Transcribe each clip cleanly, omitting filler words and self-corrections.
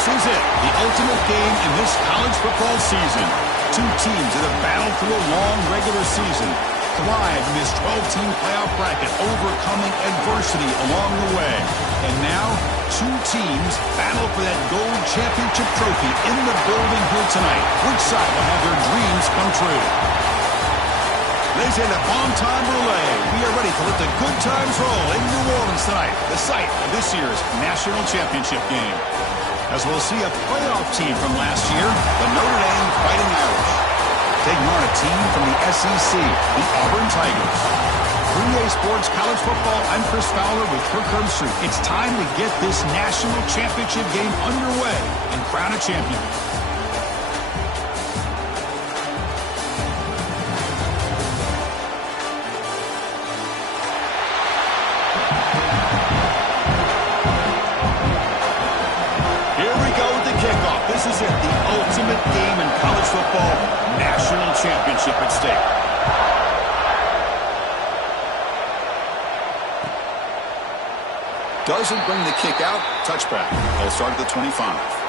This is it, the ultimate game in this college football season. Two teams that have battled through a long regular season, thrive in this 12-team playoff bracket, overcoming adversity along the way. And now, two teams battle for that gold championship trophy in the building here tonight. Which side will have their dreams come true? They say the bon time relay. We are ready to let the good times roll in New Orleans tonight, the site of this year's national championship game. As we'll see a playoff team from last year, the Notre Dame Fighting Irish, taking on a team from the SEC, the Auburn Tigers. 3A Sports College Football, I'm Chris Fowler with Kirk Herbstreit. It's time to get this national championship game underway and crown a champion. This is it, the ultimate game in college football, national championship at stake. Doesn't bring the kick out, touchback. They'll start at the 25.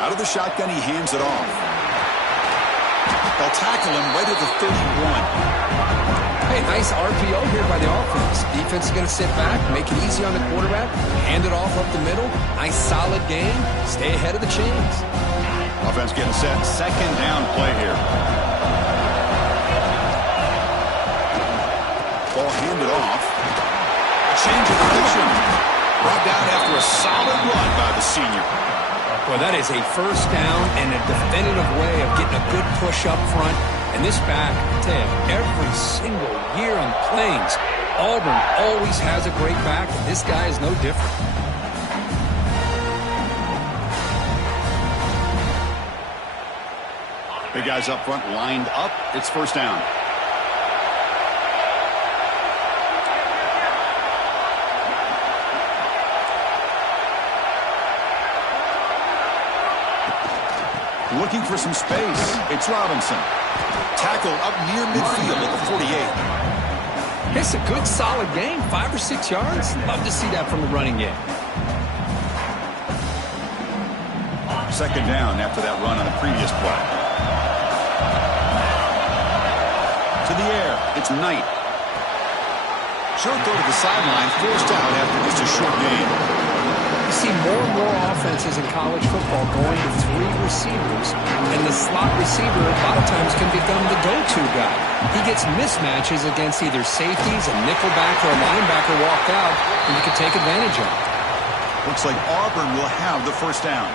Out of the shotgun, he hands it off. They'll tackle him right at the 31. Hey, nice RPO here by the offense. Defense is going to sit back, make it easy on the quarterback, hand it off up the middle. Nice solid game. Stay ahead of the chains. Offense getting set. Second down play here. Ball handed off. A change of direction. Brought down after a solid run by the senior. Well, that is a first down and a definitive way of getting a good push up front. And this back, I tell you, every single year on the Plains, Auburn always has a great back, and this guy is no different. Big guys up front lined up. It's first down. Looking for some space. It's Robinson. Tackle up near midfield at the 48. It's a good, solid game. 5 or 6 yards. Love to see that from the running game. Second down after that run on the previous play. To the air. It's Knight. Short throw to the sideline. Forced out after just a short gain. You see more and more offenses in college football going to 3 receivers, and the slot receiver a lot of times can become the go-to guy. He gets mismatches against either safeties, a nickelback, or a linebacker walked out, and you can take advantage of it. Looks like Auburn will have the first down.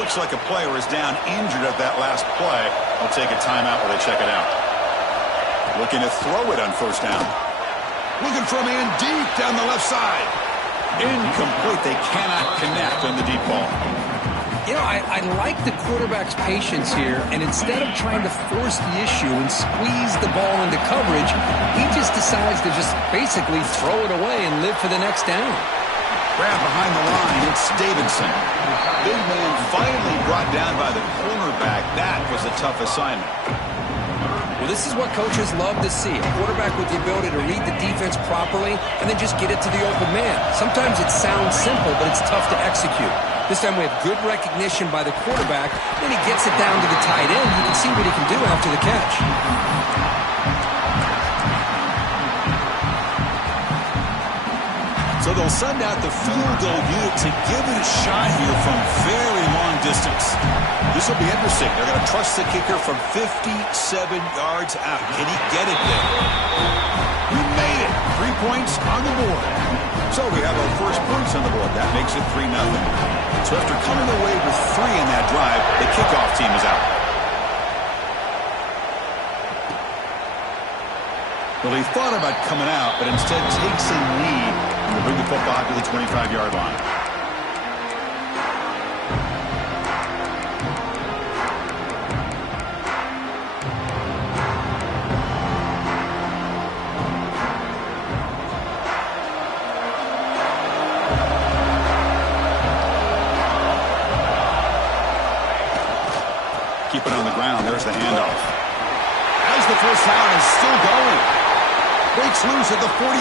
Looks like a player is down injured at that last play. They'll take a timeout while they check it out. Looking to throw it on first down. Looking for a man deep down the left side. Incomplete. They cannot connect on the deep ball. You know, I like the quarterback's patience here, and instead of trying to force the issue and squeeze the ball into coverage, he just decides to just basically throw it away and live for the next down. Grab behind the line. It's Davidson. Big man finally brought down by the cornerback. That was a tough assignment. Well, this is what coaches love to see. A quarterback with the ability to read the defense properly and then just get it to the open man. Sometimes it sounds simple, but it's tough to execute. This time we have good recognition by the quarterback. Then he gets it down to the tight end. You can see what he can do after the catch. So they'll send out the field goal unit to give it a shot here from very long distance. This will be interesting. They're going to trust the kicker from 57 yards out. Can he get it there? He made it. 3 points on the board. So we have our first points on the board. That makes it 3-0. So after coming away with 3 in that drive, the kickoff team is out. Well, he thought about coming out, but instead takes a knee to bring the football to the 25-yard line. keep it on the ground. There's the handoff. As the first down is still going. Breaks loose at the 45.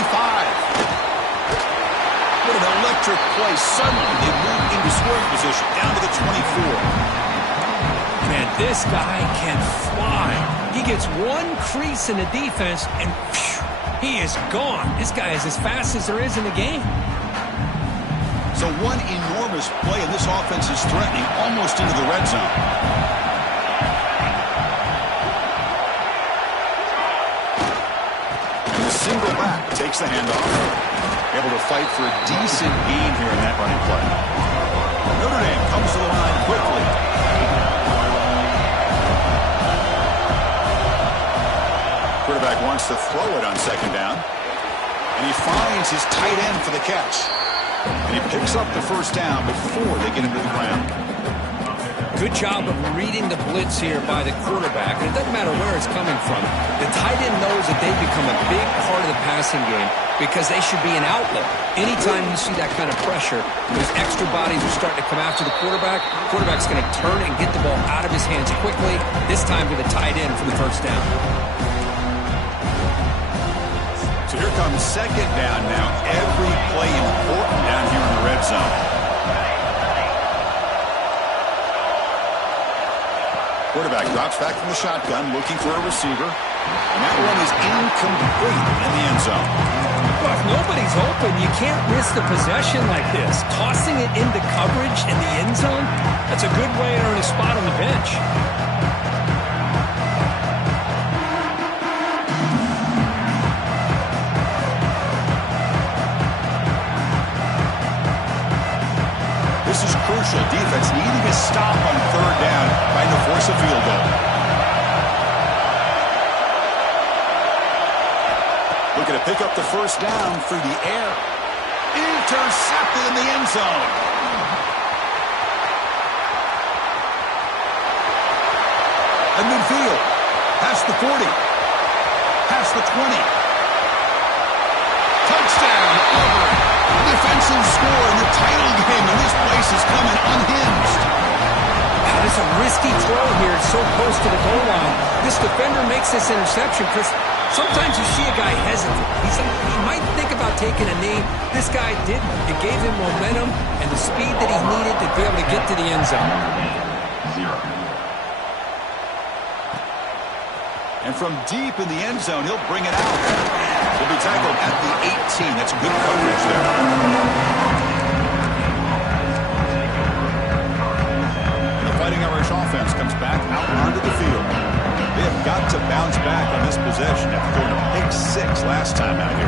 What an electric play. Suddenly, they move into scoring position, down to the 24. Man, this guy can fly. He gets one crease in the defense, and phew, he is gone. This guy is as fast as there is in the game. So one enormous play, and this offense is threatening almost into the red zone. And the single back takes the handoff. Able to fight for a decent gain here in that running play. Notre Dame comes to the line quickly. Quarterback wants to throw it on second down. And he finds his tight end for the catch. And he picks up the first down before they get him to the ground. Good job of reading the blitz here by the quarterback. And it doesn't matter where it's coming from. The tight end knows that they've become a big part of the passing game because they should be an outlet. Anytime you see that kind of pressure, those extra bodies are starting to come after the quarterback. Quarterback's going to turn and get the ball out of his hands quickly, this time to the tight end for the first down. So here comes second down now. Every play important down here in the red zone. Quarterback drops back from the shotgun, looking for a receiver. And that one is incomplete in the end zone. Well, if nobody's open, you can't risk the possession like this. Tossing it into coverage in the end zone, that's a good way to earn a spot on the bench. This is crucial. Defense needing a stop on third down, trying to force a field goal. Looking to pick up the first down through the air. Intercepted in the end zone. At midfield. Past the 40. Past the 20. Touchdown, Auburn. Defensive score in the title game, and this place is coming unhinged. It's a risky throw here, so close to the goal line. This defender makes this interception, Chris. Sometimes you see a guy hesitant. He might think about taking a knee. This guy didn't. It gave him momentum and the speed that he needed to be able to get to the end zone. And from deep in the end zone, he'll bring it out. He'll be tackled at the 18. That's good coverage there. And the Fighting Irish offense comes back out onto the field. They have got to bounce back on this possession after throwing a pick six last time out here.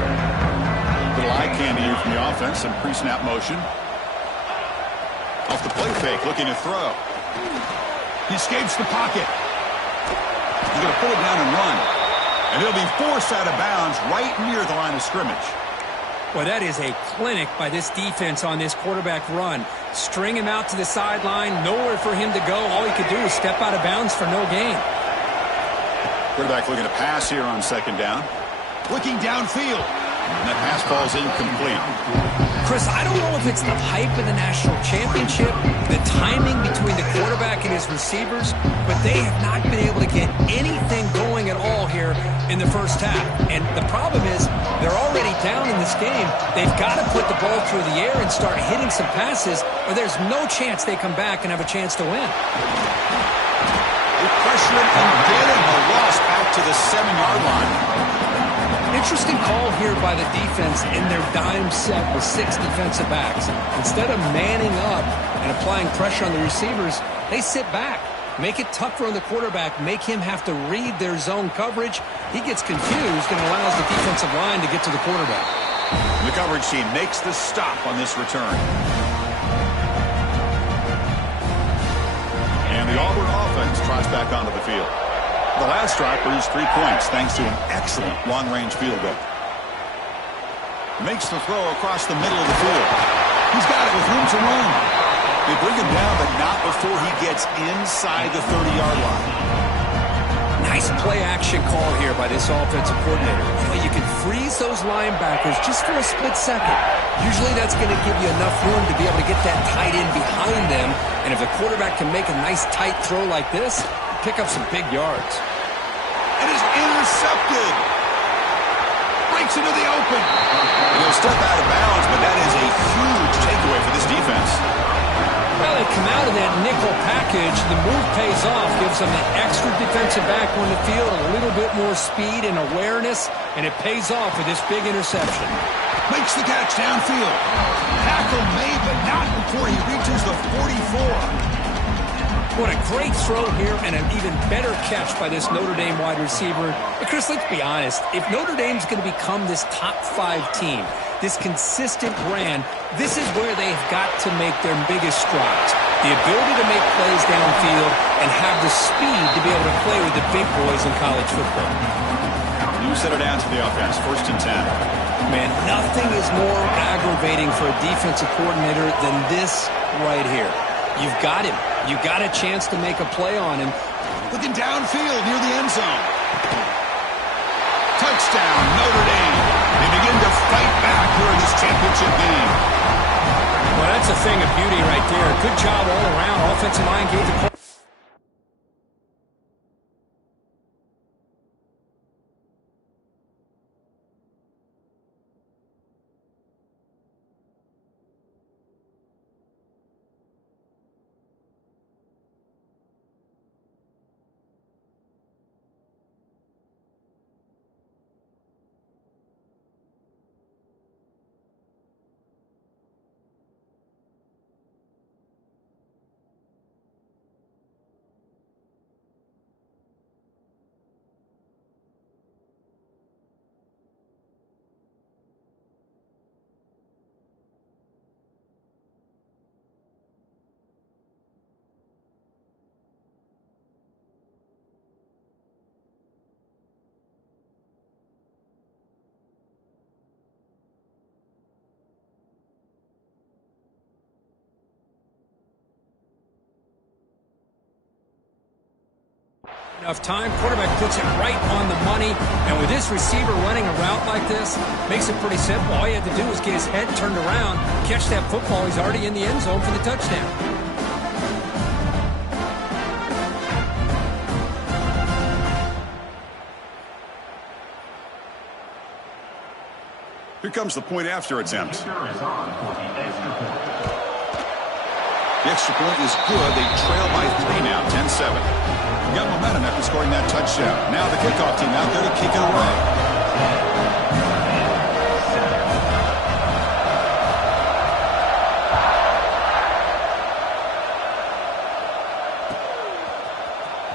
Little eye candy here from the offense. Some pre-snap motion. Off the play fake, looking to throw. He escapes the pocket. He's going to pull it down and run. And he'll be forced out of bounds right near the line of scrimmage. Well, that is a clinic by this defense on this quarterback run. String him out to the sideline, nowhere for him to go. All he could do is step out of bounds for no gain. Quarterback looking to pass here on second down. Looking downfield. And that pass falls incomplete. Chris, I don't know if it's the hype of the national championship, the timing between the quarterback and his receivers, but they have not been able to get anything going at all here in the first half. And the problem is they're already down in this game. They've got to put the ball through the air and start hitting some passes, or there's no chance they come back and have a chance to win. They pressure him and get him. A loss back to the 7-yard line. Interesting call here by the defense in their dime set with 6 defensive backs. Instead of manning up and applying pressure on the receivers, they sit back, make it tougher on the quarterback, make him have to read their zone coverage. He gets confused and allows the defensive line to get to the quarterback. The coverage team makes the stop on this return. And the Auburn offense trots back onto the field. The last drive produced 3 points thanks to an excellent long-range field goal. Makes the throw across the middle of the field. He's got it with room to run. They bring him down, but not before he gets inside the 30-yard line. Nice play-action call here by this offensive coordinator. You can freeze those linebackers just for a split second. Usually that's going to give you enough room to be able to get that tight end behind them. And if the quarterback can make a nice tight throw like this, pick up some big yards. It is intercepted. Breaks into the open. And he'll step out of bounds, but that is a huge takeaway for this defense. Well, they come out of that nickel package. The move pays off, gives them an extra defensive back on the field, a little bit more speed and awareness, and it pays off with this big interception. Makes the catch downfield. Tackle made, but not before he reaches the 44. What a great throw here and an even better catch by this Notre Dame wide receiver. But Chris, let's be honest. If Notre Dame's going to become this top 5 team, this consistent brand, this is where they've got to make their biggest strides. The ability to make plays downfield and have the speed to be able to play with the big boys in college football. You set it down to the offense, 1st and 10. Man, nothing is more aggravating for a defensive coordinator than this right here. You've got him. You've got a chance to make a play on him. Looking downfield near the end zone. Touchdown, Notre Dame. They begin to fight back here in this championship game. Well, that's a thing of beauty right there. Good job all around. Offensive line gave the... Enough time, quarterback puts it right on the money, and with this receiver running a route like this, makes it pretty simple. All you have to do is get his head turned around, catch that football, he's already in the end zone for the touchdown. Here comes the point after attempt. The extra point is good. They trail by 3 now, 10-7. Got momentum after scoring that touchdown. Now the kickoff team out there to kick it away.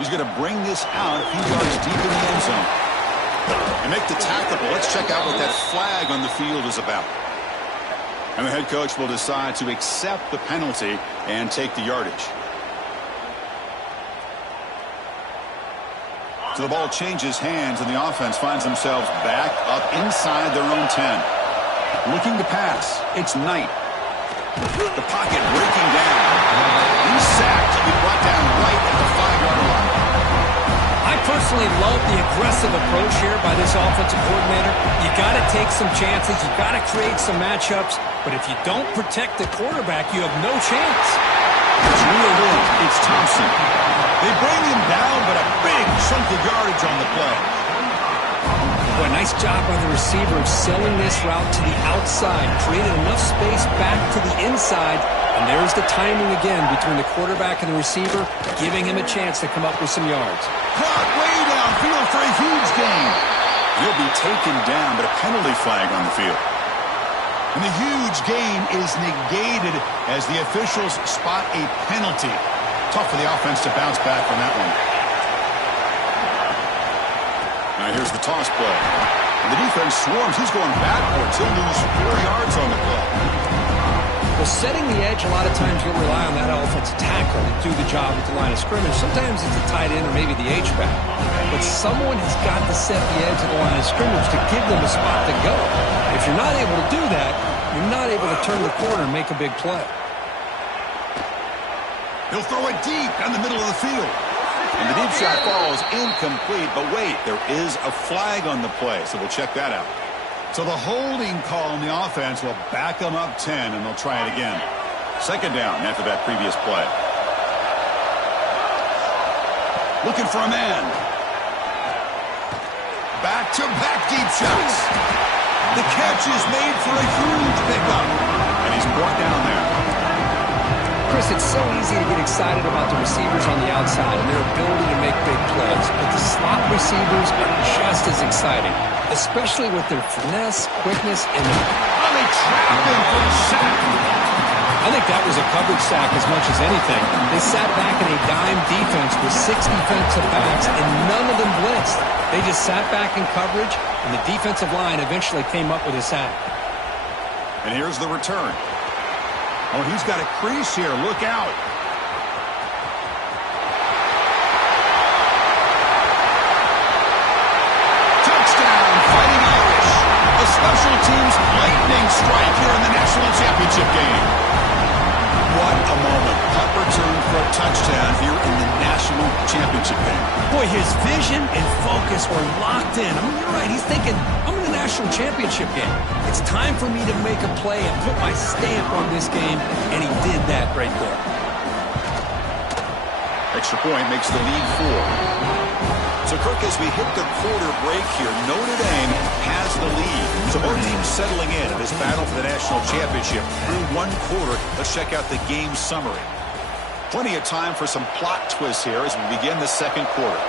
He's going to bring this out a few yards deep in the end zone. And make the tackle. Let's check out what that flag on the field is about. And the head coach will decide to accept the penalty and take the yardage. So the ball changes hands, and the offense finds themselves back up inside their own 10. Looking to pass. It's Knight. The pocket breaking down. He's sacked. He'll be brought down right at the 5-yard line. I personally love the aggressive approach here by this offensive coordinator. You got to take some chances. You got to create some matchups. But if you don't protect the quarterback, you have no chance. It's reeled in. It's Thompson. They bring him down, but a big chunk of yardage on the play. Boy, nice job by the receiver of selling this route to the outside. Created enough space back to the inside. And there's the timing again between the quarterback and the receiver, giving him a chance to come up with some yards. Caught way downfield for a huge gain. He'll be taken down, but a penalty flag on the field. And the huge gain is negated as the officials spot a penalty. Tough for the offense to bounce back from that one. Now here's the toss play. And the defense swarms. He's going backwards. He'll lose 4 yards on the play. Well, setting the edge, a lot of times you'll rely on that offensive tackle to do the job at the line of scrimmage. Sometimes it's a tight end or maybe the H-back. But someone has got to set the edge at the line of scrimmage to give them a spot to go. If you're not able to do that, you're not able to turn the corner and make a big play. He'll throw it deep down the middle of the field. And the deep shot falls incomplete. But wait, there is a flag on the play, so we'll check that out. So the holding call on the offense will back them up 10, and they'll try it again. 2nd down after that previous play. Looking for a man. Back-to-back deep shots. The catch is made for a huge pickup. And he's brought down there. Chris, it's so easy to get excited about the receivers on the outside and their ability to make big plays, but the slot receivers are just as exciting, especially with their finesse, quickness, and They trap him for a sack. I think that was a coverage sack as much as anything. They sat back in a dime defense with 6 defensive backs, and none of them blitzed. They just sat back in coverage, and the defensive line eventually came up with a sack. And here's the return. Oh, he's got a crease here. Look out. Touchdown, Fighting Irish. A special teams lightning strike here in the national championship game. What a moment. Punt return for a touchdown here in the national championship game. Boy, his vision and focus were locked in. I mean, you're right. He's thinking, I'm in the national championship game. It's time for me to make a play and put my stamp on this game, and he did that right there. Extra point makes the lead 4. So, Kirk, as we hit the quarter break here, Notre Dame has the lead. So both teams settling in this battle for the national championship through one quarter. Let's check out the game summary. Plenty of time for some plot twists here as we begin the second quarter.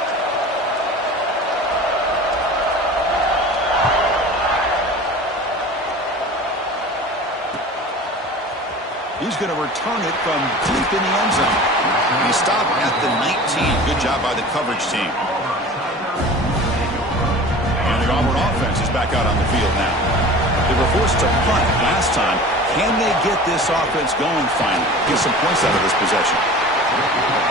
He's going to return it from deep in the end zone. He stopped at the 19. Good job by the coverage team. And the Auburn offense is back out on the field now. They were forced to punt last time. Can they get this offense going finally? Get some points out of this possession.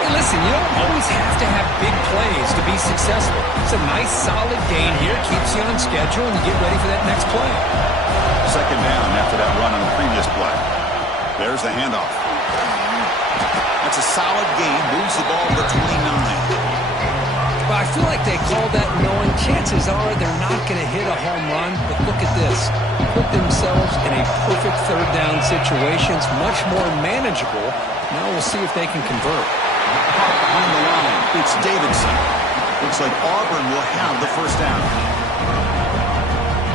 Hey, listen, you don't always have to have big plays to be successful. It's a nice, solid gain here. Keeps you on schedule, and you get ready for that next play. Second down after that run on the previous play. There's the handoff. That's a solid gain. Moves the ball to the 29. Well, I feel like they called that knowing chances are they're not going to hit a home run. But look at this. Put themselves in a perfect third down situation. It's much more manageable. Now we'll see if they can convert. Behind the line, it's Davidson. Looks like Auburn will have the first down.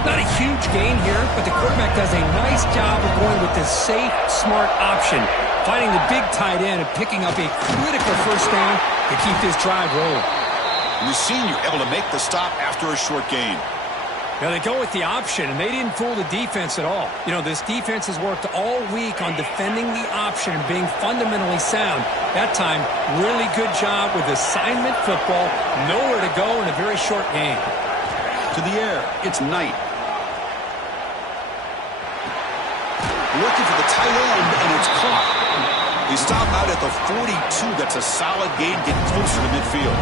Not a huge gain here, but the quarterback does a nice job of going with this safe, smart option, finding the big tight end and picking up a critical first down to keep this drive rolling. And the senior able to make the stop after a short gain. Now they go with the option, and they didn't fool the defense at all. You know, this defense has worked all week on defending the option and being fundamentally sound. That time, really good job with assignment football. Nowhere to go in a very short game. To the air, it's Knight. Looking for the tight end, and it's caught. He stopped out at the 42. That's a solid gain, getting closer to midfield.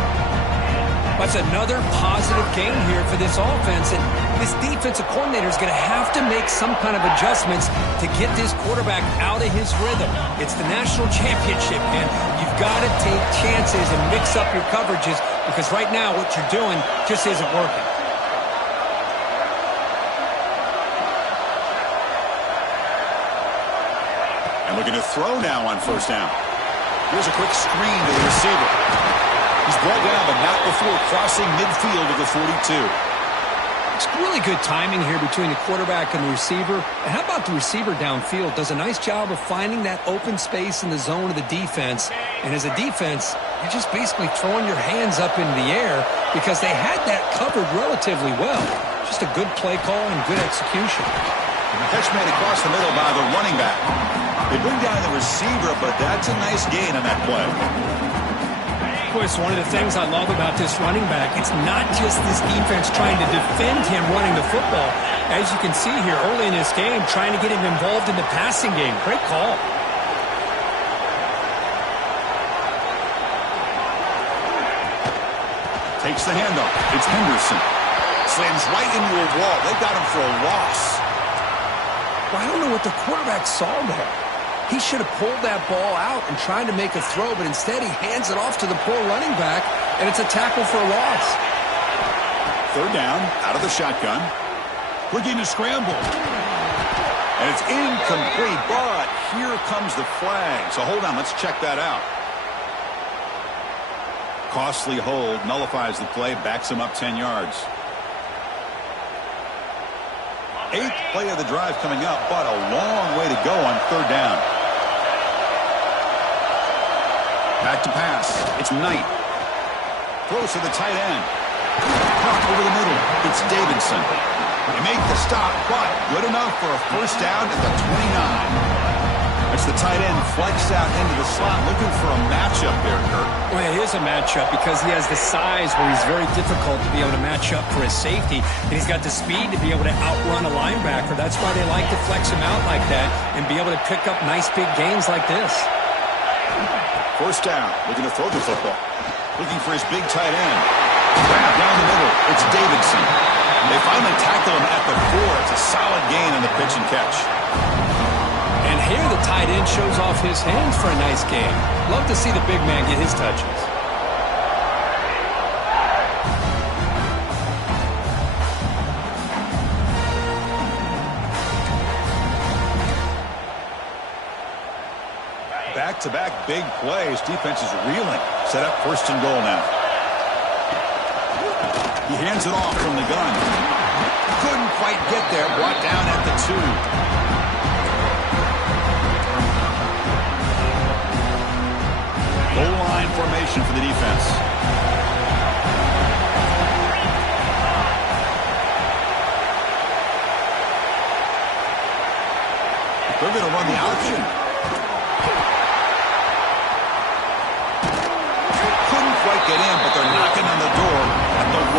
That's another positive gain here for this offense, and this defensive coordinator is going to have to make some kind of adjustments to get this quarterback out of his rhythm. It's the national championship, and you've got to take chances and mix up your coverages because right now what you're doing just isn't working. And looking to throw now on first down. Here's a quick screen to the receiver. He's brought down, but not before crossing midfield of the 42. It's really good timing here between the quarterback and the receiver. And how about the receiver downfield? Does a nice job of finding that open space in the zone of the defense. And as a defense, you're just basically throwing your hands up in the air because they had that covered relatively well. Just a good play call and good execution. Catch made across the middle by the running back. They bring down the receiver, but that's a nice gain on that play. Of course, one of the things I love about this running back, it's not just this defense trying to defend him running the football. As you can see here early in this game, trying to get him involved in the passing game. Great call. Takes the handoff. It's Henderson. Slams right into a wall. They got him for a loss. Well, I don't know what the quarterback saw there. He should have pulled that ball out and tried to make a throw, but instead he hands it off to the poor running back, and it's a tackle for a loss. Third down, out of the shotgun. Looking to scramble. And it's incomplete, but here comes the flag. So hold on, let's check that out. costly hold nullifies the play, backs him up 10 yards. 8th play of the drive coming up, but a long way to go on 3rd down. Back to pass. It's Knight. Throws to the tight end. Caught over the middle. It's Davidson. They make the stop, but good enough for a first down at the 29. It's the tight end flexed out into the slot, looking for a matchup there, Kirk. Well, it is a matchup because he has the size where he's very difficult to be able to match up for his safety, and he's got the speed to be able to outrun a linebacker. That's why they like to flex him out like that and be able to pick up nice big gains like this. First down, looking to throw the football. Looking for his big tight end. Grab down the middle. It's Davidson. They finally tackle him at the 4. It's a solid gain on the pitch and catch. And here the tight end shows off his hands for a nice game. Love to see the big man get his touches. Back-to-back big plays. Defense is reeling. Set up 1st and goal now. He hands it off from the gun. Couldn't quite get there. Brought down at the 2. Goal line formation for the defense. They're going to run the option. Couldn't quite get in, but they're knocking on the door at the 1.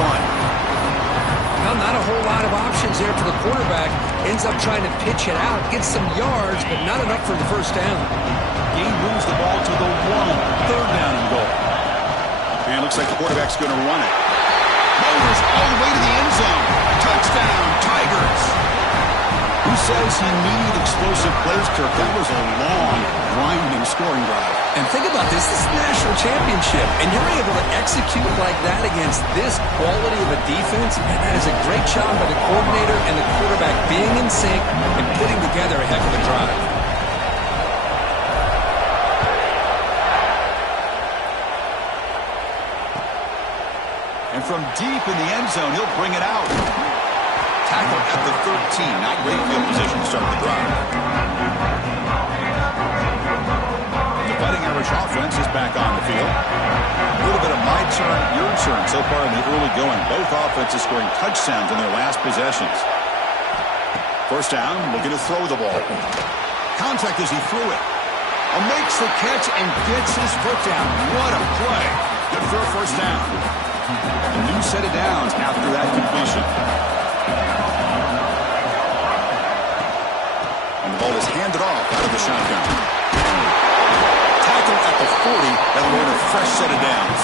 Well, not a whole lot of options there for the quarterback. Ends up trying to pitch it out, gets some yards, but not enough for the first down. He moves the ball to the 1. 3rd down and goal. And looks like the quarterback's going to run it. Motors all the way to the end zone. Touchdown, Tigers. Who says he needed explosive plays, Kirk? That was a long, grinding scoring drive. And think about this. This is the national championship, and you're able to execute like that against this quality of a defense, and that is a great job by the coordinator and the quarterback being in sync and putting together a heck of a drive. And from deep in the end zone, he'll bring it out. Tackle at the 13. Not great field position to start the drive. The Fighting Irish offense is back on the field. A little bit of my turn, your turn so far in the early going. Both offenses scoring touchdowns in their last possessions. First down, looking to throw the ball. Contact as he threw it. Makes the catch and gets his foot down. What a play. Good for a first down. A new set of downs after that completion. And the ball is handed off out of the shotgun. Tackle at the 40. That'll earn a fresh set of downs.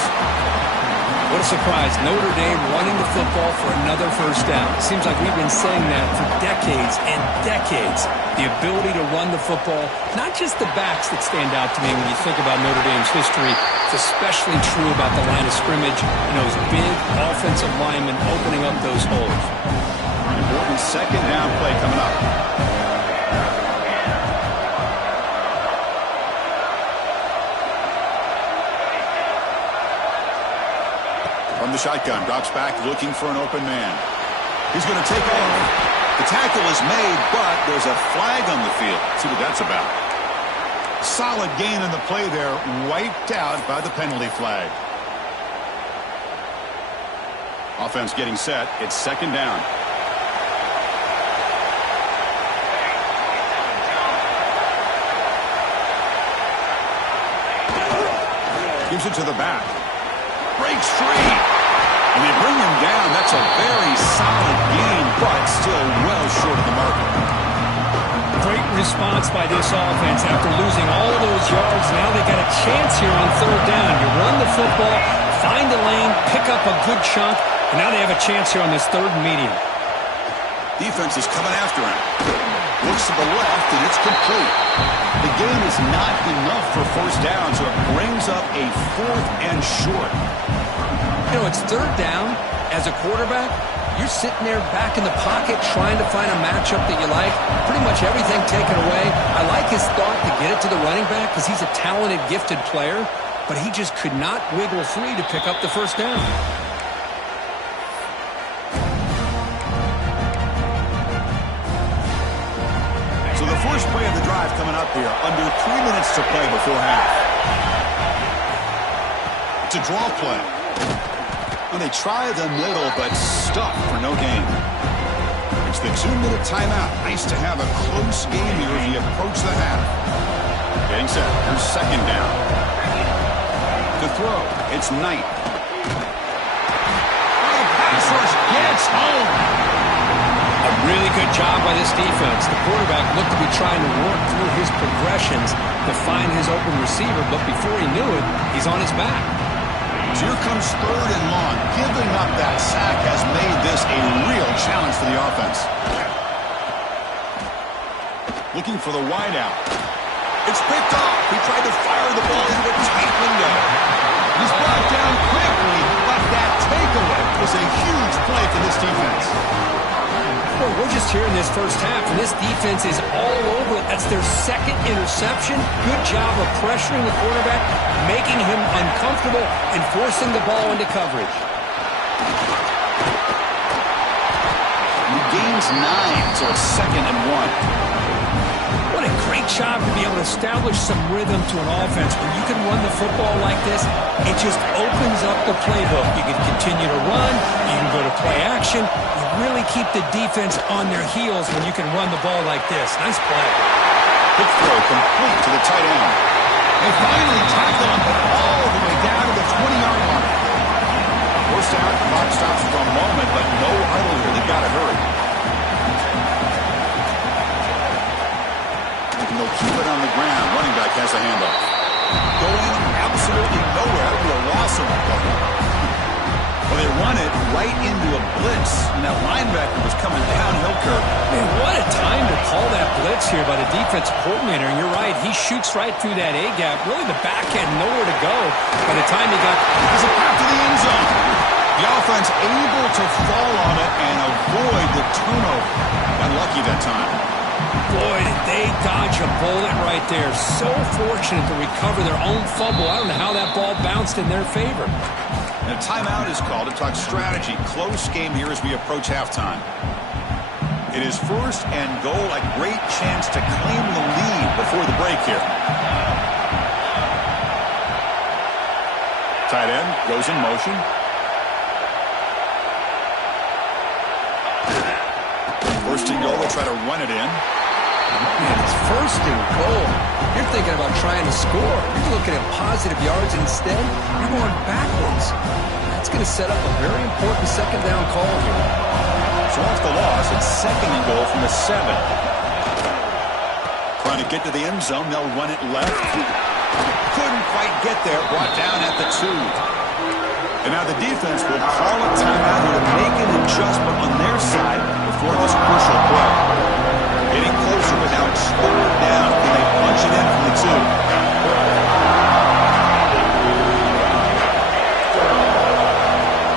What a surprise. Notre Dame running the football for another first down. Seems like we've been saying that for decades and decades. The ability to run the football, not just the backs that stand out to me when you think about Notre Dame's history. It's especially true about the line of scrimmage and those big offensive linemen opening up those holes. Important second down play coming up. From the shotgun, drops back looking for an open man. He's going to take off. The tackle is made, but there's a flag on the field. Let's see what that's about. Solid gain on the play there, wiped out by the penalty flag. Offense getting set. It's second down. Gives it to the back. Breaks free. And they bring him down. That's a very solid gain, but still well short of the mark. Great response by this offense after losing all of those yards. Now they got a chance here on third down. You run the football, find a lane, pick up a good chunk, and now they have a chance here on this third and medium. Defense is coming after him. Looks to the left, and it's complete. The gain is not enough for first down, so it brings up a 4th and short. You know, it's third down. As a quarterback, you're sitting there back in the pocket trying to find a matchup that you like. Pretty much everything taken away. I like his thought to get it to the running back because he's a talented, gifted player. but he just could not wiggle free to pick up the first down. So the first play of the drive coming up here, under 3 minutes to play before half. It's a draw play. And they try the middle, but stuck for no gain. It's the 2-minute timeout. Nice to have a close game here as we approach the half. Getting set. Here's second down. To throw, it's Knight. The pass rush gets home. A really good job by this defense. The quarterback looked to be trying to work through his progressions to find his open receiver, but before he knew it, he's on his back. So here comes third and long. Giving up that sack has made this a real challenge for the offense. Looking for the wideout. It's picked off. He tried to fire the ball into a tight window. He's brought down quickly, but that takeaway is a huge play for this defense. Well, we're just here in this first half, and this defense is all over it. That's their second interception. Good job of pressuring the quarterback, making him uncomfortable, and forcing the ball into coverage. He gains 9, so it's 2nd and 1. What a great job to be able to establish some rhythm to an offense. When you can run the football like this, it just opens up the playbook. You can continue to run. You can go to play action. You really keep the defense on their heels when you can run the ball like this. Nice play. Quick throw complete to the tight end. They finally tackle him all the way down to the 20-yard line. First down, clock stops for a moment, but no huddle here. They've got to hurry. And they'll keep it on the ground. Running back has a handoff. Going absolutely nowhere to a loss of the play. Well, they run it right into a blitz, and that linebacker was coming downhill curve. Man, what a time to call that blitz here by the defensive coordinator. And you're right, he shoots right through that A-gap. Really, the back had nowhere to go by the time he got... There's a path to the end zone. The offense able to fall on it and avoid the turnover. Got lucky that time. Boy, did they dodge a bullet right there. So fortunate to recover their own fumble. I don't know how that ball bounced in their favor. And a timeout is called to talk strategy. Close game here as we approach halftime. It is 1st and goal. A great chance to claim the lead before the break here. Tight end goes in motion. First and goal, they'll try to run it in. Man, it's 1st and goal. You're thinking about trying to score. You're looking at positive yards instead. You're going backwards. That's going to set up a very important 2nd down call here. So off the loss, it's 2nd and goal from the 7. Trying to get to the end zone, they'll run it left. Couldn't quite get there, brought down at the 2. And now the defense will call a timeout here to make an adjustment on their side before this crucial play. Getting closer, but now it's slowed down. Can they punch it in from the 2?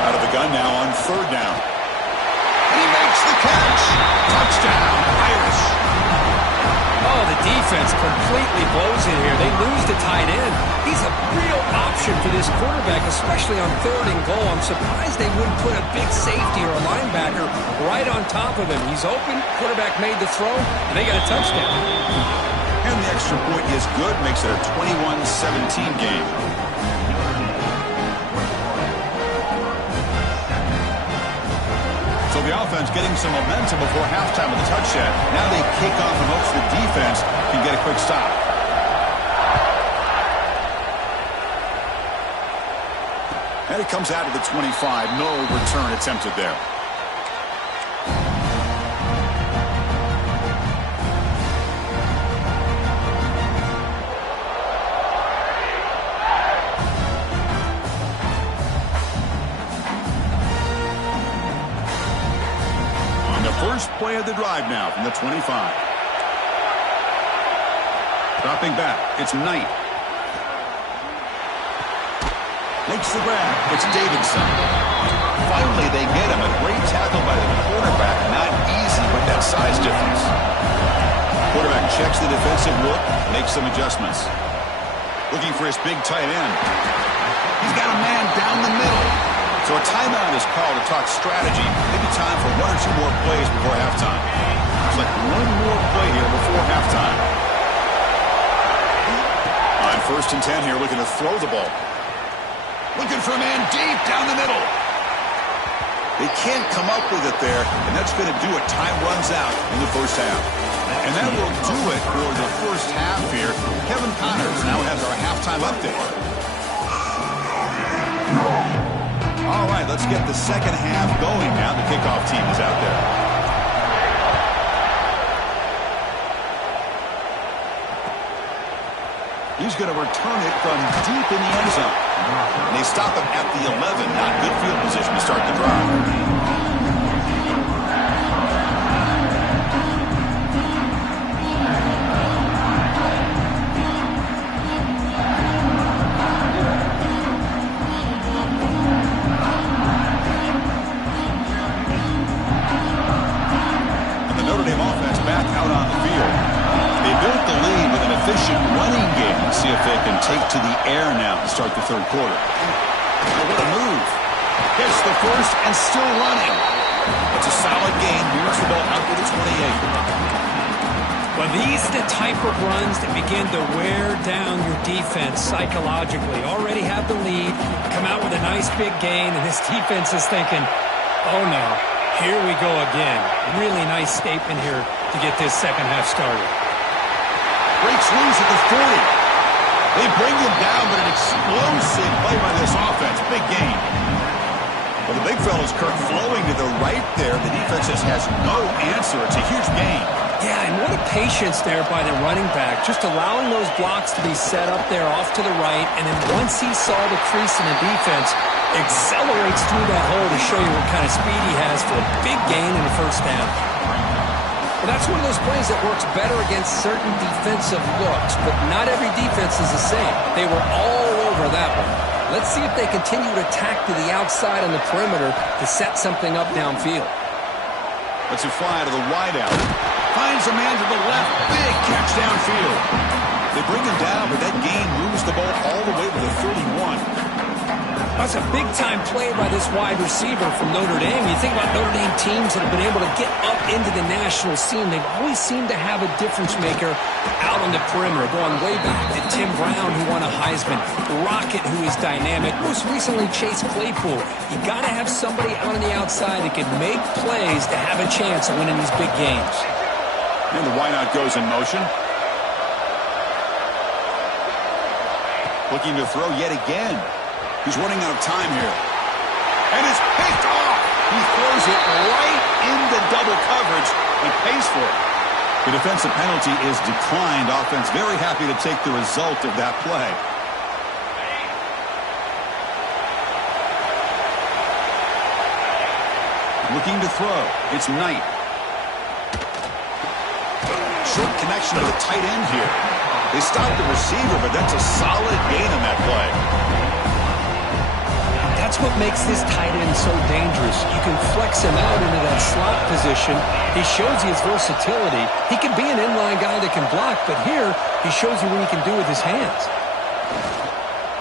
Out of the gun now on 3rd down. And he makes the catch. Touchdown, Irish. Oh, the defense completely blows it here. They lose the tight end. He's a real option for this quarterback, especially on 3rd and goal. I'm surprised they wouldn't put a big safety or a linebacker right on top of him. He's open. Quarterback made the throw, and they got a touchdown. And the extra point is good. Makes it a 21-17 game. So the offense getting some momentum before halftime with a touchdown. Now they kick off in hopes the defense can get a quick stop. And it comes out of the 25. No return attempted there. First play of the drive now from the 25. Dropping back, it's Knight. Makes the grab, it's Davidson. Finally, they get him. A great tackle by the quarterback. Not easy with that size difference. Quarterback checks the defensive look, makes some adjustments. Looking for his big tight end. He's got a man down the middle. So a timeout is called to talk strategy. Maybe time for one or two more plays before halftime. Looks like one more play here before halftime. On 1st and 10 here, looking to throw the ball. Looking for a man deep down the middle. They can't come up with it there, and that's going to do it. Time runs out in the first half. And that will do it for the first half here. Kevin Connors now has our halftime update. All right, let's get the second half going now. The kickoff team is out there. He's going to return it from deep in the end zone. And they stop him at the 11. Not good field position to start the drive. See if they can take to the air now to start the third quarter. Oh, what a move. Gets the first and still running. It's a solid gain. Moves the ball out to the 28. Well, these are the type of runs that begin to wear down your defense psychologically. Already have the lead, come out with a nice big gain, and this defense is thinking, oh no, here we go again. Really nice statement here to get this second half started. Breaks loose at the 40. They bring him down, but an explosive play by this offense. Big gain. Well, the big fella's Kurt flowing to the right there. The defense just has no answer. It's a huge gain. Yeah, and what a patience there by the running back. Just allowing those blocks to be set up there off to the right. And then once he saw the crease in the defense, accelerates through that hole to show you what kind of speed he has for a big gain in the first half. Well, that's one of those plays that works better against certain defensive looks, but not every defense is the same. They were all over that one. Let's see if they continue to attack to the outside on the perimeter to set something up downfield. Let's fly to the wideout. Finds a man to the left. Big catch downfield. They bring him down, but that gain moves the ball all the way to the 31. That's a big-time play by this wide receiver from Notre Dame. You think about Notre Dame teams that have been able to get up into the national scene. They've always seemed to have a difference maker out on the perimeter, going way back to Tim Brown, who won a Heisman, Rocket, who is dynamic, most recently Chase Claypool. You got to have somebody out on the outside that can make plays to have a chance of winning these big games. And the wideout goes in motion. Looking to throw yet again. He's running out of time here. And it's picked off. He throws it right into double coverage and pays for it. The defensive penalty is declined. Offense very happy to take the result of that play. Looking to throw. It's Knight. Short connection to the tight end here. They stop the receiver, but that's a solid gain on that play. That's what makes this tight end so dangerous. You can flex him out into that slot position. He shows you his versatility. He can be an inline guy that can block, but here he shows you what he can do with his hands.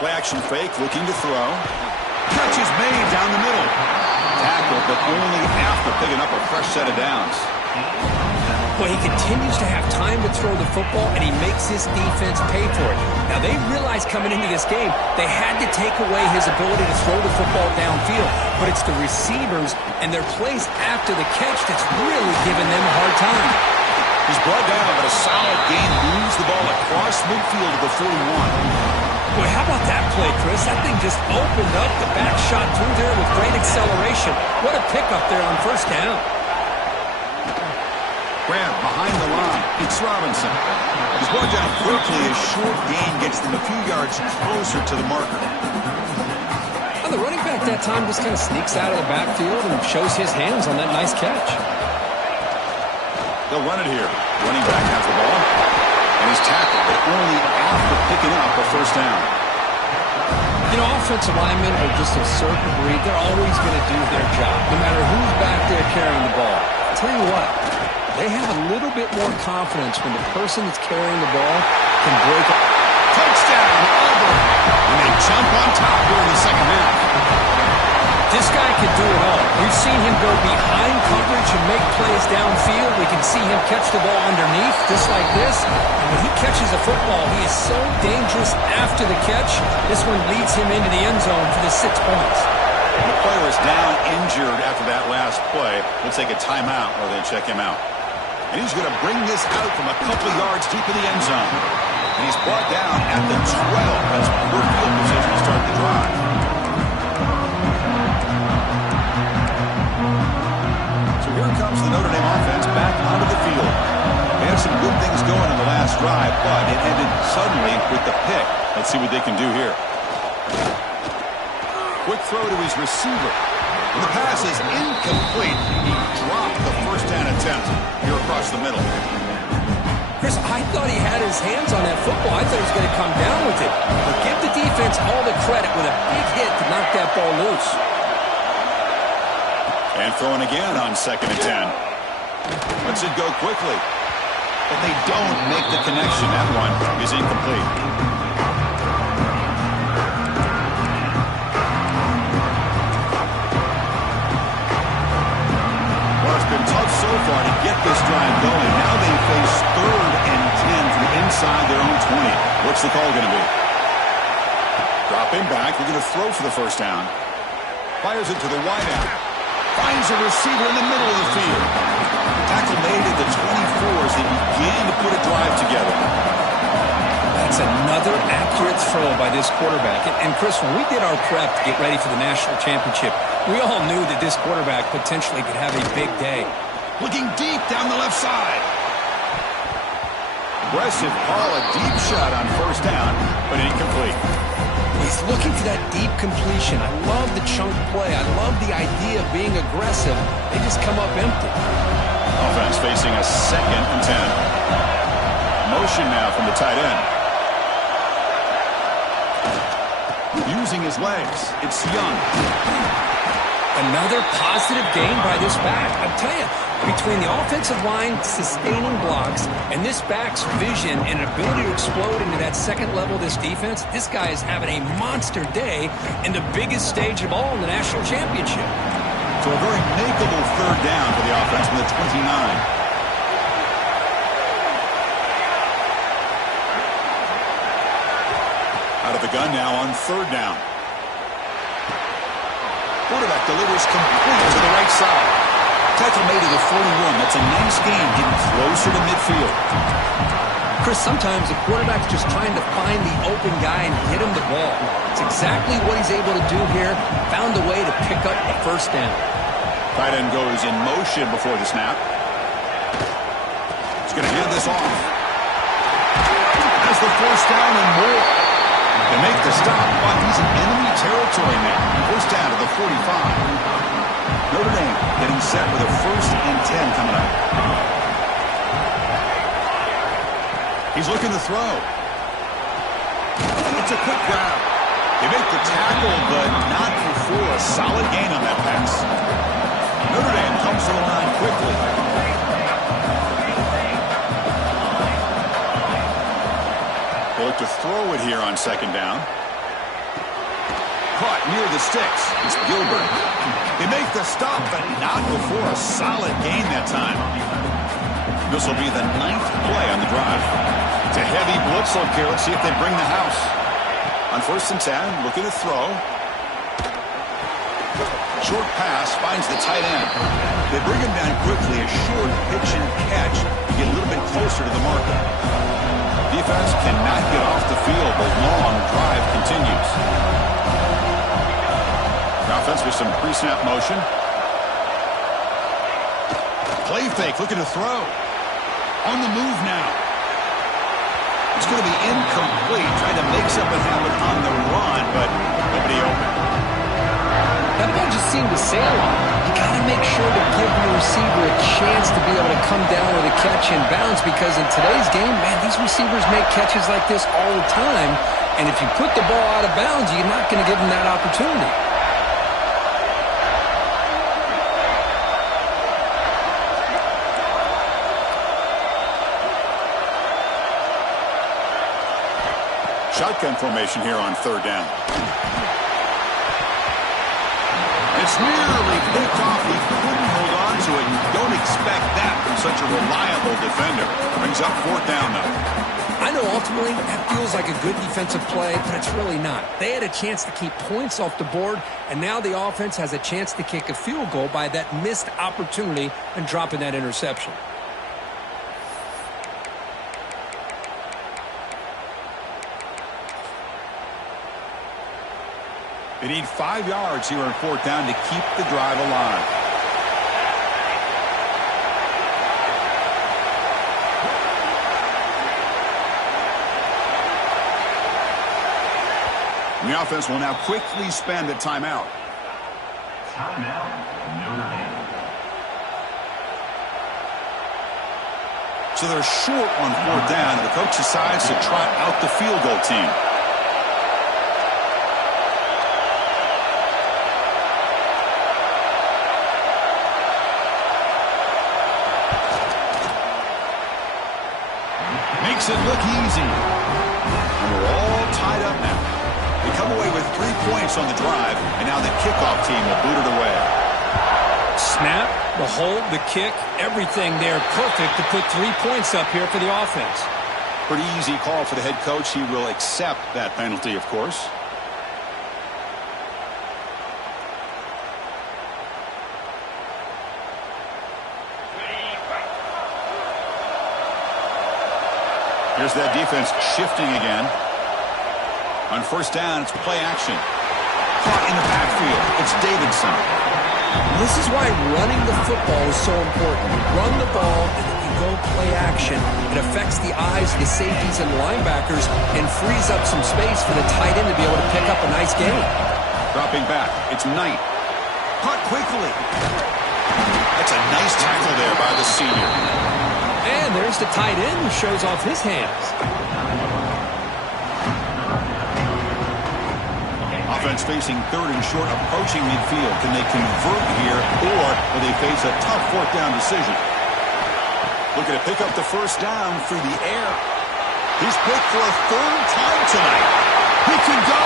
Play action fake, looking to throw. Catch is made down the middle. Tackle, but only after picking up a fresh set of downs. Well, he continues to have time to throw the football, and he makes his defense pay for it. Now, they realized coming into this game they had to take away his ability to throw the football downfield, but it's the receivers and their plays after the catch that's really giving them a hard time. He's brought down, but a solid gain moves the ball across midfield to the 41. Boy, how about that play, Chris? That thing just opened up the back shot through there with great acceleration. What a pickup there on first down. Grab behind the line. It's Robinson. He's brought down quickly. A short gain gets them a few yards closer to the marker. Well, the running back that time just kind of sneaks out of the backfield and shows his hands on that nice catch. They'll run it here. Running back has the ball. And he's tackled, but only after picking up a first down. You know, offensive linemen are just a certain breed. They're always going to do their job, no matter who's back there carrying the ball. I'll tell you what. They have a little bit more confidence when the person that's carrying the ball can break up. Touchdown, Auburn. And they jump on top here in the second half. This guy can do it all. We've seen him go behind coverage and make plays downfield. We can see him catch the ball underneath, just like this. And when he catches a football, he is so dangerous after the catch. This one leads him into the end zone for the 6 points. The player is down injured after that last play. We'll take a timeout or then check him out. And he's going to bring this out from a couple yards deep in the end zone. And he's brought down at the 12. That's poor field position to start the drive. So here comes the Notre Dame offense back onto the field. They had some good things going on the last drive, but it ended suddenly with the pick. Let's see what they can do here. Quick throw to his receiver. And the pass is incomplete. He dropped the first down attempt here across the middle. Chris, I thought he had his hands on that football. I thought he was going to come down with it. But give the defense all the credit with a big hit to knock that ball loose. And throwing again on 2nd and 10. Lets it go quickly. But they don't make the connection. That one is incomplete. Well, it's been tough so far to get this drive going. Now they face 3rd and 10 from inside their own 20. What's the call going to be? Dropping back. They're going to throw for the first down. Fires it to the wideout. Finds a receiver in the middle of the field. Tackle made at the 24 as they begin to put a drive together. That's another accurate throw by this quarterback. And Chris, when we did our prep to get ready for the national championship, we all knew that this quarterback potentially could have a big day. Looking deep down the left side. Aggressive call, a deep shot on first down, but incomplete. He's looking for that deep completion. I love the chunk play. I love the idea of being aggressive. They just come up empty. Offense facing a 2nd and 10. Motion now from the tight end. Using his legs, it's Young. Another positive gain by this back. I tell you, between the offensive line sustaining blocks and this back's vision and ability to explode into that second level of this defense, this guy is having a monster day in the biggest stage of all in the national championship. So a very makeable 3rd down for the offense from the 29. Out of the gun now on 3rd down. Quarterback delivers complete to the right side. Tackle made at the 41. That's a nice gain, getting closer to midfield. Chris, sometimes the quarterback's just trying to find the open guy and hit him the ball. It's exactly what he's able to do here. Found a way to pick up a first down. Tight end goes in motion before the snap. He's going to hand this off. Has the first down and more. They make the stop, but he's in enemy territory now. First down to the 45. Notre Dame getting set with a 1st and 10 coming up. He's looking to throw. It's a quick grab. They make the tackle, but not before a solid gain on that pass. Notre Dame comes to the line quickly. They look to throw it here on 2nd down. Caught near the sticks. It's Gilbert. They make the stop, but not before a solid gain that time. This will be the 9th play on the drive. It's a heavy blitz look here. Let's see if they bring the house. On 1st and 10, looking to throw. Short pass finds the tight end. They bring him down quickly. A short pitch and catch to get a little bit closer to the marker. Defense cannot get off the field. The long drive continues. The offense with some pre-snap motion. Play fake, looking to throw. On the move now. It's going to be incomplete. Trying to make something happen on the run, but nobody open. That ball just seemed to sail on. You got to make sure to give your receiver a chance to be able to come down with a catch and bounce, because in today's game, man, these receivers make catches like this all the time. And if you put the ball out of bounds, you're not going to give them that opportunity. Shotgun formation here on third down. It's nearly picked off. He couldn't hold on to it. You don't expect that from such a reliable defender. Brings up fourth down, though. I know ultimately that feels like a good defensive play, but it's really not. They had a chance to keep points off the board, and now the offense has a chance to kick a field goal by that missed opportunity and dropping that interception. They need 5 yards here on fourth down to keep the drive alive. The offense will now quickly spend a timeout. Timeout, Notre Dame. So they're short on fourth down, and the coach decides to trot out the field goal team. Makes it look easy. And we're all tied up now. They come away with 3 points on the drive, and now the kickoff team will boot it away. Snap, the hold, the kick, everything there perfect to put 3 points up here for the offense. Pretty easy call for the head coach. He will accept that penalty, of course. Here's that defense shifting again. On first down, it's play action. Caught in the backfield. It's Davidson. This is why running the football is so important. Run the ball, and if you go play action, it affects the eyes of the safeties and linebackers and frees up some space for the tight end to be able to pick up a nice gain. Dropping back, it's Knight. Caught quickly. That's a nice tackle there by the senior. And there's the tight end who shows off his hands. Offense facing third and short, approaching midfield. Can they convert here, or will they face a tough fourth down decision? Looking to pick up the first down through the air. He's picked for a third time tonight. He can go.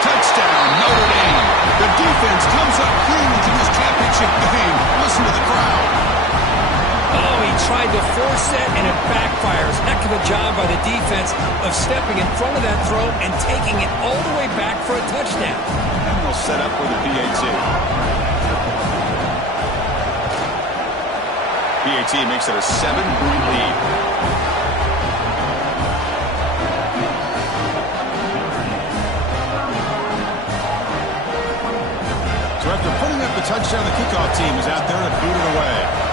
Touchdown, Notre Dame. The defense comes up huge in this championship game. Listen to the crowd. Oh, he tried to force it, and it backfires. Heck of a job by the defense of stepping in front of that throw and taking it all the way back for a touchdown. And they'll set up with a PAT. PAT makes it a 7-point lead. So after putting up the touchdown, the kickoff team is out there to boot it away.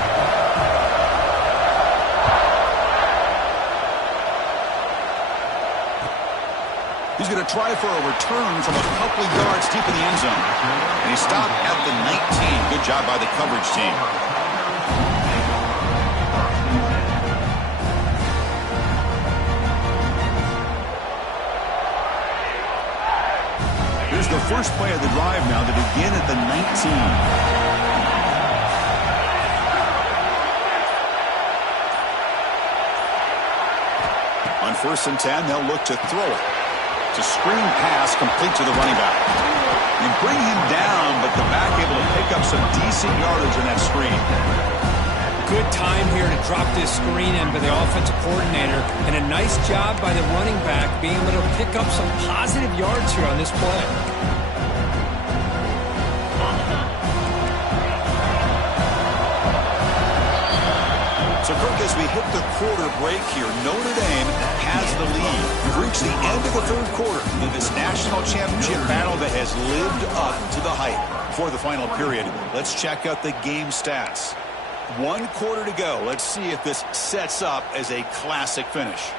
He's going to try for a return from a couple of yards deep in the end zone. And he stopped at the 19. Good job by the coverage team. Here's the first play of the drive now to begin at the 19. On first and 10, they'll look to throw it. It's a screen pass complete to the running back. They bring him down, but the back able to pick up some decent yardage in that screen. Good time here to drop this screen in by the offensive coordinator, and a nice job by the running back being able to pick up some positive yards here on this play. So, Kirk, as we hit the quarter break here, Notre Dame has the lead. We've reached the end of the third quarter in this national championship battle that has lived up to the hype. For the final period, let's check out the game stats. 1 quarter to go. Let's see if this sets up as a classic finish.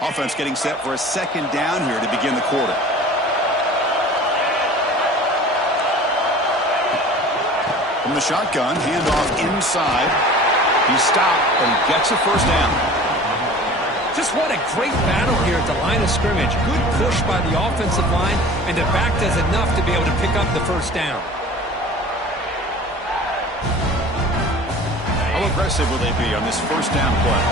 Offense getting set for a second down here to begin the quarter. From the shotgun, handoff inside. He stopped, but he gets a first down. Just what a great battle here at the line of scrimmage. Good push by the offensive line, and the back does enough to be able to pick up the first down. How aggressive will they be on this first down play?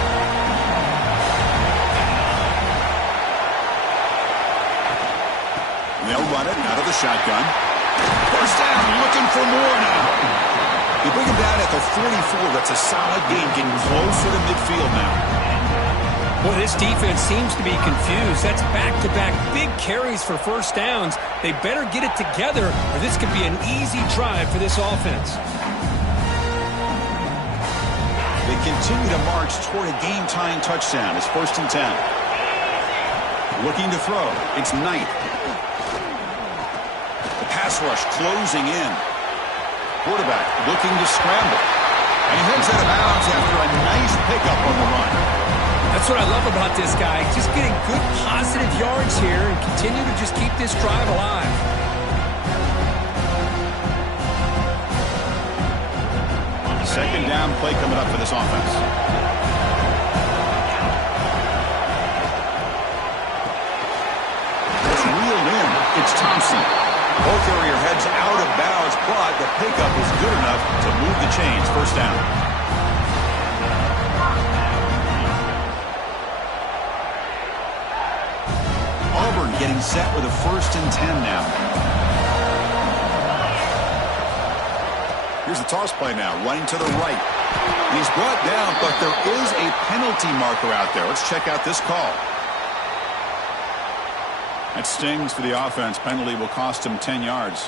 They'll run it out of the shotgun. First down, looking for more now. They bring him down at the 44. That's a solid gain, getting closer to midfield now. Boy, this defense seems to be confused. That's back-to-back big carries for first downs. They better get it together, or this could be an easy drive for this offense. They continue to march toward a game-tying touchdown. It's 1st and 10. Looking to throw. It's Knight. The pass rush closing in. Quarterback looking to scramble. And he heads out of bounds after a nice pickup on the run. That's what I love about this guy. Just getting good positive yards here and continue to just keep this drive alive. Second down play coming up for this offense. It's reeled in. It's Thompson. Ball carrier heads out of bounds, but the pickup is good enough to move the chains. First down. Auburn getting set with a 1st and 10 now. Here's the toss play now, running to the right. He's brought down, but there is a penalty marker out there. Let's check out this call. That stings for the offense. Penalty will cost him 10 yards.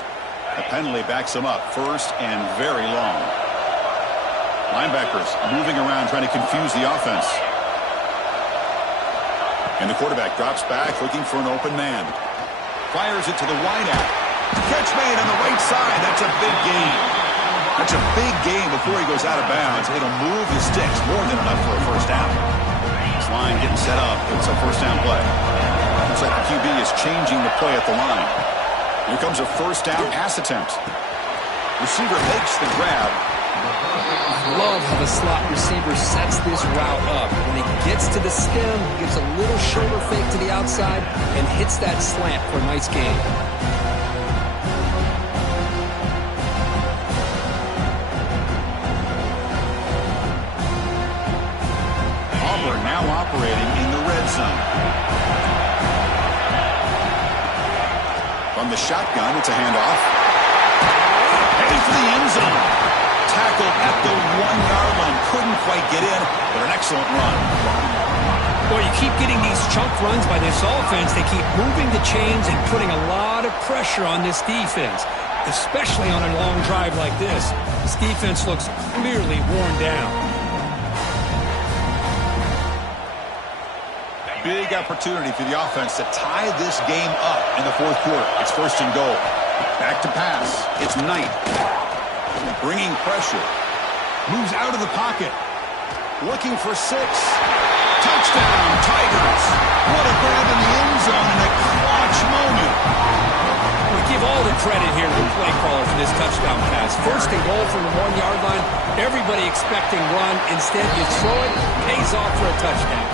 The penalty backs him up 1st and very long. Linebackers moving around trying to confuse the offense. And the quarterback drops back looking for an open man. Fires it to the wideout. Catch made on the right side. That's a big gain. That's a big gain before he goes out of bounds. It'll move the sticks more than enough for a first down. This line getting set up. It's a first down play. Looks like the QB is changing the play at the line. Here comes a first down pass attempt. Receiver makes the grab. Love how the slot receiver sets this route up. When he gets to the stem, he gives a little shoulder fake to the outside and hits that slant for a nice gain. Auburn now operating in the red zone. From the shotgun, it's a handoff. Headed for the end zone. Tackle at the 1-yard line. Couldn't quite get in, but an excellent run. Boy, you keep getting these chunk runs by this offense. They keep moving the chains and putting a lot of pressure on this defense, especially on a long drive like this. This defense looks clearly worn down. Big opportunity for the offense to tie this game up in the 4th quarter. It's 1st and goal. Back to pass. It's Knight. Bringing pressure. Moves out of the pocket. Looking for 6. Touchdown, Tigers. What a grab in the end zone in a clutch moment. We give all the credit here to the play caller for this touchdown pass. 1st and goal from the 1-yard line. Everybody expecting run. Instead, you throw it. Pays off for a touchdown.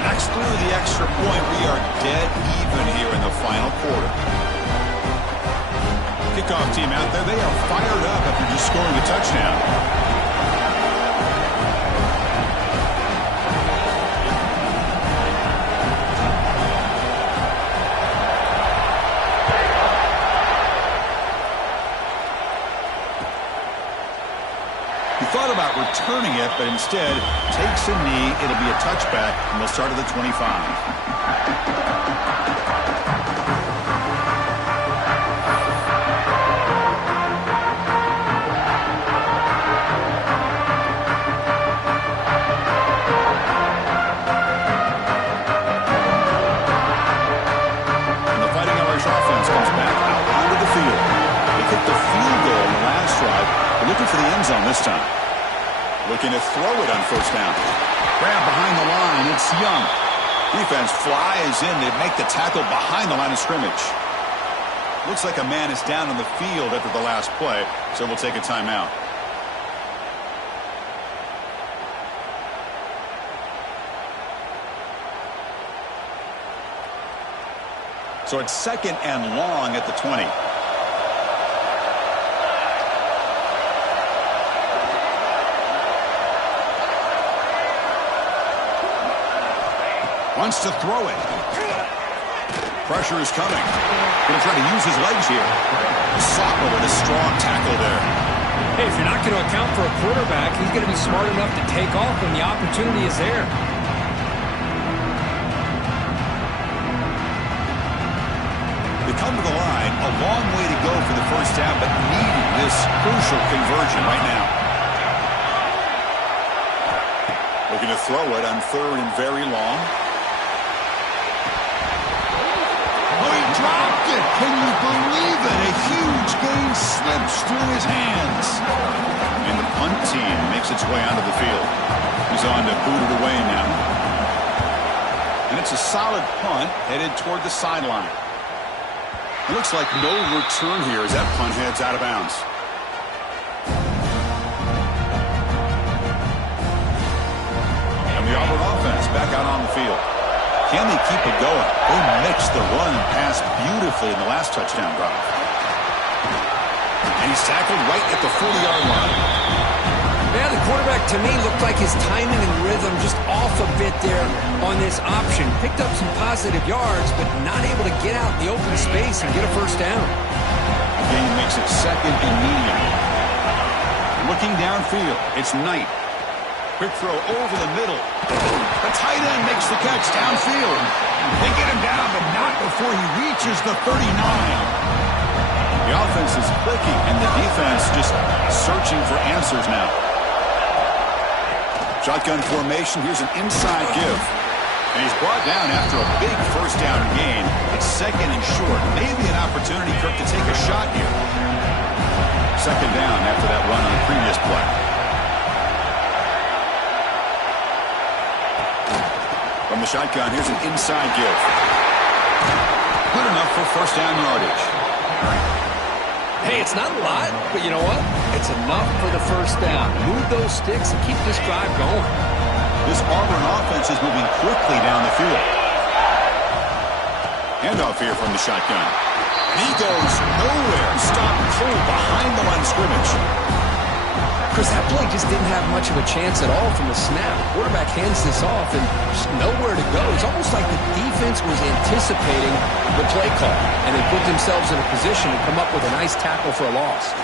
Knocks through the extra point. We are dead even here in the final quarter. Kickoff team out there. They are fired up after just scoring a touchdown. He thought about returning it, but instead takes a knee. It'll be a touchback, and they'll start at the 25. For the end zone this time. Looking to throw it on first down. Grab behind the line. It's Young. Defense flies in. They make the tackle behind the line of scrimmage. Looks like a man is down on the field after the last play, so we'll take a timeout. So it's 2nd and long at the 20. Wants to throw it. Pressure is coming. Going to try to use his legs here. Soccer with a strong tackle there. Hey, if you're not going to account for a quarterback, he's going to be smart enough to take off when the opportunity is there. They come to the line, a long way to go for the first down, but needing this crucial conversion right now. Looking to throw it on 3rd and very long. Oh, he dropped it! Can you believe it? A huge gain slips through his hands. And the punt team makes its way onto the field. He's on to boot it away now. And it's a solid punt headed toward the sideline. It looks like no return here as that punt heads out of bounds. And the Auburn offense back out on the field. Can they keep it going? They mixed the run and pass beautifully in the last touchdown drive. And he's tackled right at the 40-yard line. Yeah, the quarterback, to me, looked like his timing and rhythm just off a bit there on this option. Picked up some positive yards, but not able to get out in the open space and get a first down. Gain makes it 2nd and medium. Looking downfield, it's Knight. Quick throw over the middle. The tight end makes the catch downfield. They get him down, but not before he reaches the 39. The offense is clicking, and the defense just searching for answers now. Shotgun formation. Here's an inside give. And he's brought down after a big first down gain. It's 2nd and short. Maybe an opportunity, Kirk, to take a shot here. 2nd down after that run on the previous play. From the shotgun, here's an inside give. Good enough for first down yardage. Hey, it's not a lot, but you know what? It's enough for the first down. Move those sticks and keep this drive going. This Auburn offense is moving quickly down the field. Handoff here from the shotgun. He goes nowhere. Stopped cold behind the line of scrimmage. Chris, that play just didn't have much of a chance at all from the snap. Quarterback hands this off and just nowhere to go. It's almost like the defense was anticipating the play call, and they put themselves in a position to come up with a nice tackle for a loss.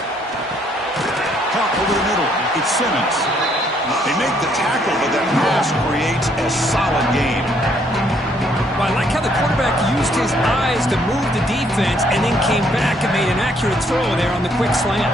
Caught over the middle. It's Simmons. They make the tackle, but that pass creates a solid gain. Well, I like how the quarterback used his eyes to move the defense and then came back and made an accurate throw there on the quick slant.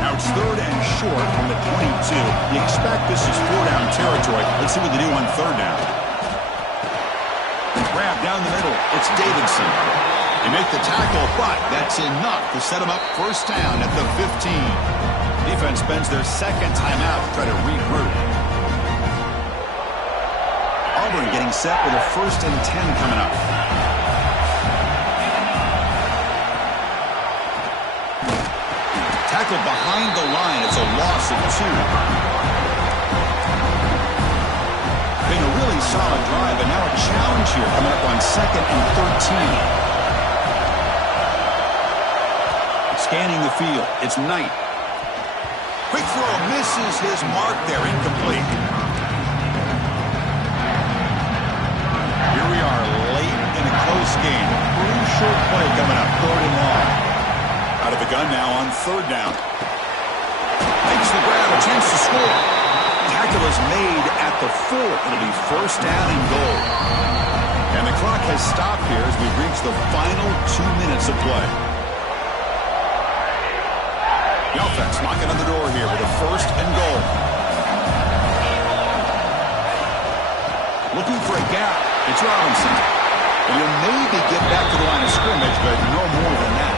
Now it's 3rd and short from the 22. You expect this is 4-down territory. Let's see what they do on 3rd down. Grab down the middle. It's Davidson. They make the tackle, but that's enough to set them up first down at the 15. Defense spends their 2nd timeout to try to regroup. Auburn getting set with a 1st and 10 coming up. Tackled behind the line. It's a loss of 2. Been a really solid drive, but now a challenge here coming up on 2nd and 13. Scanning the field. It's Knight. Quick throw misses his mark there. Incomplete. Here we are late in a close game. Crucial play coming up. 3rd and long. Out of the gun now on 3rd down. Makes the grab. A chance to score. Tackle is made at the 4. It'll be first down and goal. And the clock has stopped here as we've reached the final 2 minutes of play. The offense knocking on the door here with a 1st and goal. Looking for a gap. It's Robinson. And he'll maybe get back to the line of scrimmage, but no more than that.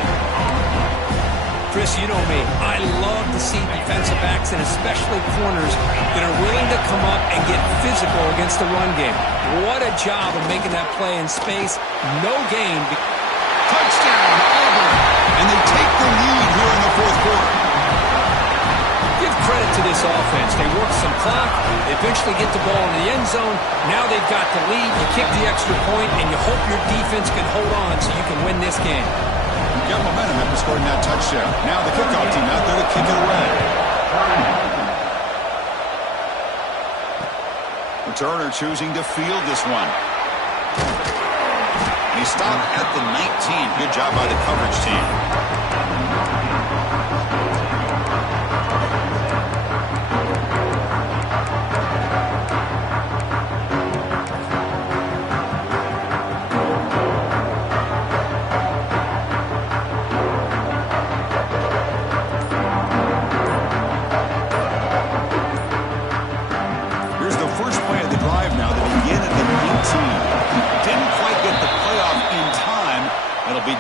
Chris, you know me. I love to see defensive backs and especially corners that are willing to come up and get physical against the run game. What a job of making that play in space. No gain. Touchdown, Auburn. And they take the lead here in the fourth quarter. Give credit to this offense. They work some clock. They eventually get the ball in the end zone. Now they've got the lead. You kick the extra point, and you hope your defense can hold on so you can win this game. You got momentum after scoring that touchdown. Now the kickoff team out there to kick it away. Turner choosing to field this one. He stopped at the 19. Good job by the coverage team.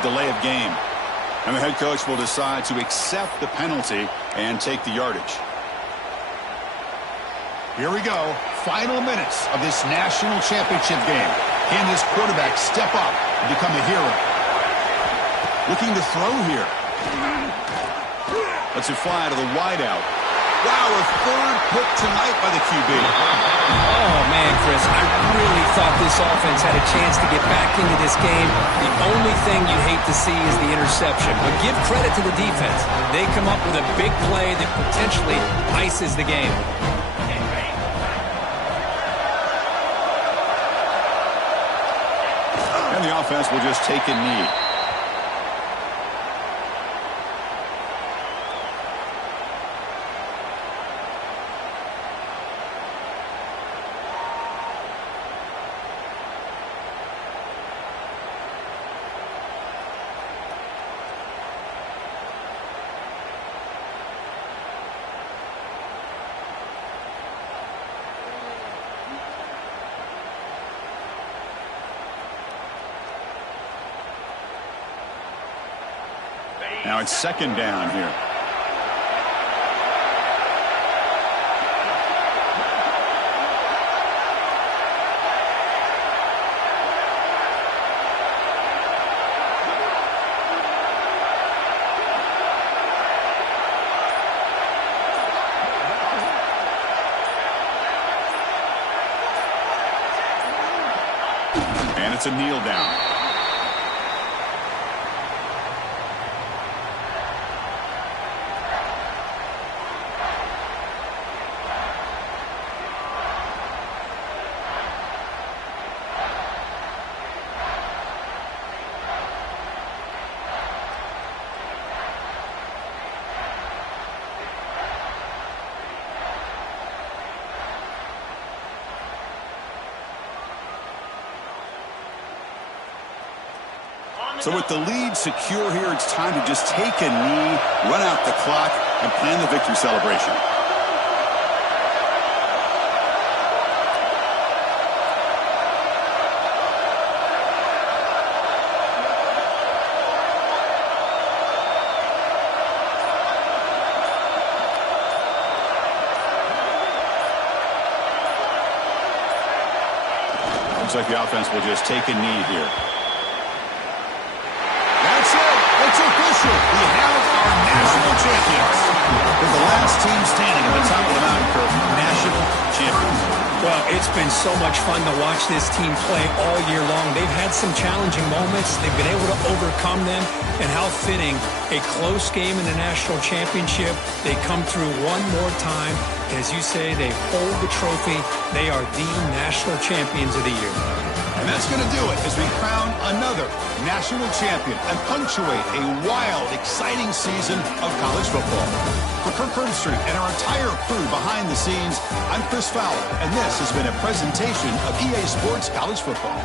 Delay of game. And the head coach will decide to accept the penalty and take the yardage. Here we go. Final minutes of this national championship game. Can this quarterback step up and become a hero? Looking to throw here. Lets it fly to the wideout. Wow, a third pick tonight by the QB. Oh, man, Chris, I really thought this offense had a chance to get back into this game. The only thing you'd hate to see is the interception. But give credit to the defense. They come up with a big play that potentially ices the game. And the offense will just take a knee. Now it's second down here. And it's a kneel down. So with the lead secure here, it's time to just take a knee, run out the clock, and plan the victory celebration. Looks like the offense will just take a knee here. It's official. We have our national champions. They're the last team standing at the top of the mountain curve. National champions. Well, it's been so much fun to watch this team play all year long. They've had some challenging moments. They've been able to overcome them. And how fitting, a close game in the national championship. They come through one more time. And as you say, they hold the trophy. They are the national champions of the year. And that's going to do it as we crown another national champion and punctuate a wild, exciting season of college football. For Kirk Herbstreit and our entire crew behind the scenes, I'm Chris Fowler, and this has been a presentation of EA Sports College Football.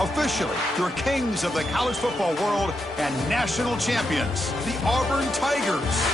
Officially, your kings of the college football world and national champions, the Auburn Tigers.